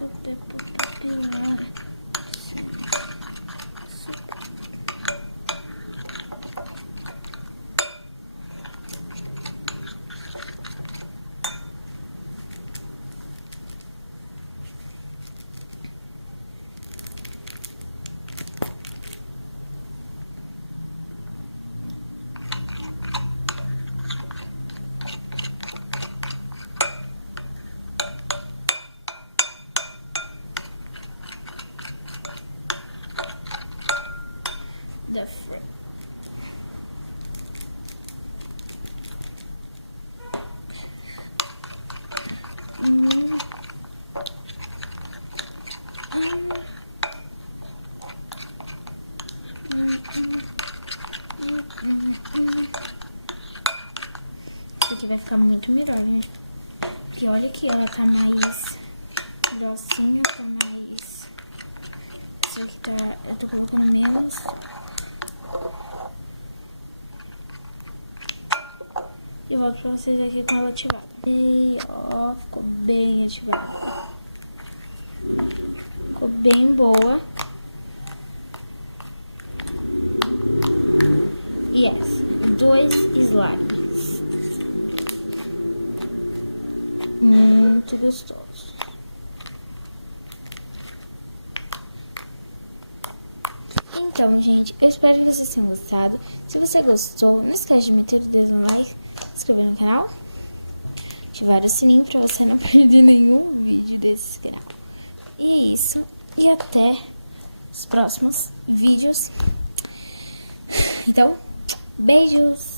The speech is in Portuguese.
super popular. Sim, super. The friend. Isso aqui vai ficar muito melhor, gente. Porque olha aqui, ela tá mais grossinha, tá mais... Isso aqui tá... Eu tô colocando menos. E eu volto pra vocês aqui com ela ativada. E ó, ficou bem ativada. Ficou bem boa. E essa, 2 slimes. Muito gostoso. Então, gente, eu espero que vocês tenham gostado. Se você gostou, não esquece de meter o dedo no like, se inscrever no canal, ativar o sininho pra você não perder nenhum vídeo desse canal. E é isso. E até os próximos vídeos. Então, beijos!